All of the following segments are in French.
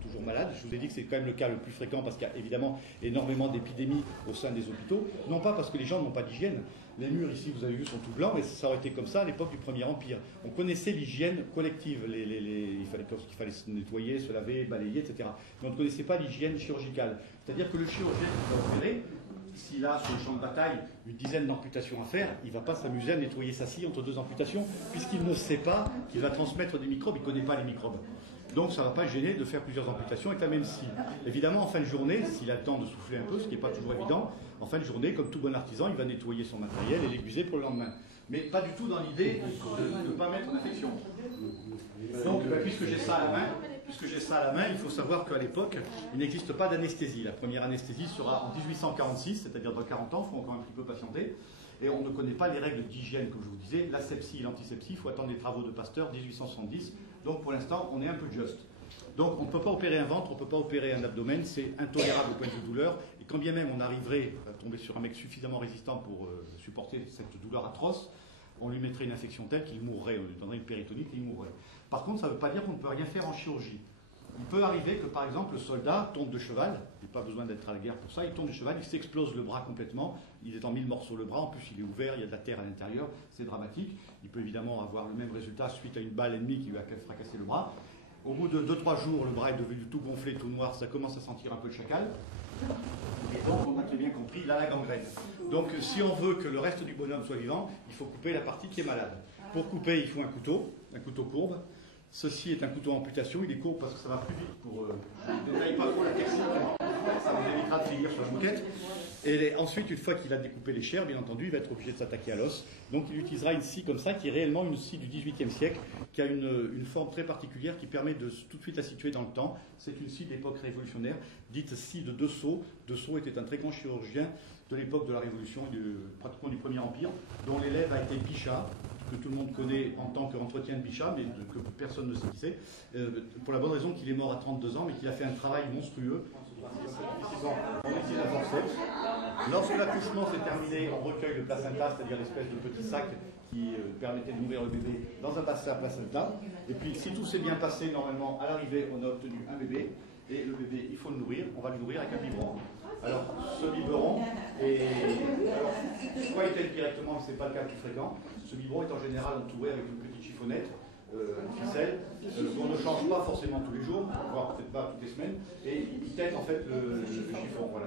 Toujours malades. Je vous ai dit que c'est quand même le cas le plus fréquent parce qu'il y a évidemment énormément d'épidémies au sein des hôpitaux. Non pas parce que les gens n'ont pas d'hygiène. Les murs ici, vous avez vu, sont tout blancs, mais ça aurait été comme ça à l'époque du Premier Empire. On connaissait l'hygiène collective. Il fallait se nettoyer, se laver, balayer, etc. Mais on ne connaissait pas l'hygiène chirurgicale. C'est-à-dire que le chirurgien qui va opérer, s'il a sur le champ de bataille une dizaine d'amputations à faire, il ne va pas s'amuser à nettoyer sa scie entre deux amputations, puisqu'il ne sait pas qu'il va transmettre des microbes, il ne connaît pas les microbes. Donc ça ne va pas le gêner de faire plusieurs amputations avec la même scie. Évidemment, en fin de journée, s'il a le temps de souffler un peu, ce qui n'est pas toujours évident, en fin de journée, comme tout bon artisan, il va nettoyer son matériel et l'aiguiser pour le lendemain. Mais pas du tout dans l'idée de ne pas mettre d'infection. Donc, puisque j'ai ça à la main, il faut savoir qu'à l'époque, il n'existe pas d'anesthésie. La première anesthésie sera en 1846, c'est-à-dire dans 40 ans, il faut encore un petit peu patienter. Et on ne connaît pas les règles d'hygiène, comme je vous disais. L'asepsie et l'antisepsie, il faut attendre les travaux de Pasteur, 1870. Donc pour l'instant, on est un peu juste. Donc on ne peut pas opérer un ventre, on ne peut pas opérer un abdomen, c'est intolérable au point de vue douleur. Et quand bien même on arriverait à tomber sur un mec suffisamment résistant pour supporter cette douleur atroce, on lui mettrait une infection telle qu'il mourrait, on lui donnerait une péritonite et il mourrait. Par contre, ça ne veut pas dire qu'on ne peut rien faire en chirurgie. Il peut arriver que, par exemple, le soldat tombe de cheval, il n'a pas besoin d'être à la guerre pour ça, il tombe de cheval, il s'explose le bras complètement, il est en 1000 morceaux le bras, en plus il est ouvert, il y a de la terre à l'intérieur, c'est dramatique. Il peut évidemment avoir le même résultat suite à une balle ennemie qui lui a fracassé le bras. Au bout de 2-3 jours, le bras est devenu tout gonflé, tout noir, ça commence à sentir un peu le chacal. Et donc, on a très bien compris, il a la gangrène. Donc, si on veut que le reste du bonhomme soit vivant, il faut couper la partie qui est malade. Pour couper, il faut un couteau courbe. Ceci est un couteau amputation, il est court parce que ça va plus vite pour... je ne détaille pas trop la technique, ça vous évitera de finir sur la moquette. Et ensuite, une fois qu'il a découpé les chairs, bien entendu, il va être obligé de s'attaquer à l'os. Donc il utilisera une scie comme ça, qui est réellement une scie du XVIIIe siècle, qui a une forme très particulière qui permet de tout de suite la situer dans le temps. C'est une scie d'époque révolutionnaire, dite scie de Dessau. Dessau était un très grand chirurgien de l'époque de la Révolution et pratiquement du Premier Empire, dont l'élève a été Bichat, que tout le monde connaît en tant qu'entretien de Bichat, mais que personne ne sait qui c'est, pour la bonne raison qu'il est mort à 32 ans, mais qu'il a fait un travail monstrueux. On utilise la forceps. Lorsque l'accouchement s'est terminé, on recueille le placenta, c'est-à-dire l'espèce de petit sac qui permettait de nourrir le bébé dans un bassin placenta. Et puis, si tout s'est bien passé, normalement, à l'arrivée, on a obtenu un bébé. Et le bébé, il faut le nourrir, on va le nourrir avec un biberon. Alors, ce biberon soit est-elle directement, ce n'est pas le cas le plus fréquent, ce biberon est en général entouré avec une petite chiffonnette, une ficelle, qu'on ne change pas forcément tous les jours, voire peut-être pas toutes les semaines, et il tète en fait le chiffon. Voilà.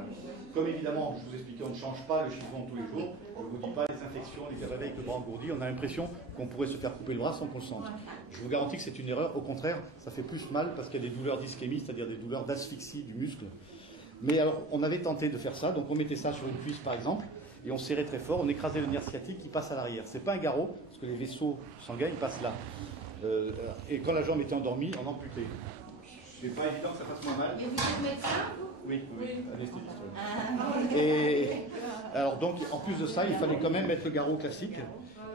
Comme évidemment, je vous expliquais, on ne change pas le chiffon tous les jours, je ne vous dis pas les infections, les réveils avec le bras engourdi, on a l'impression qu'on pourrait se faire couper le bras sans qu'on le sente. Je vous garantis que c'est une erreur, au contraire, ça fait plus mal parce qu'il y a des douleurs d'ischémie, c'est-à-dire des douleurs d'asphyxie du muscle. Mais alors, on avait tenté de faire ça, donc on mettait ça sur une cuisse par exemple, et on serrait très fort, on écrasait le nerf sciatique qui passe à l'arrière. C'est pas un garrot, parce que les vaisseaux sanguins, ils passent là. Et quand la jambe était endormie, on amputait. C'est pas évident que ça fasse moins mal. Et vous êtes médecin, vous ? Oui, anesthésiste. Et alors donc, en plus de ça, il fallait quand même mettre le garrot classique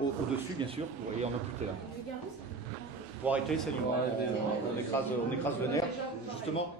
au-dessus, bien sûr, et on amputait là. Pour arrêter le saignement. On écrase le nerf, justement.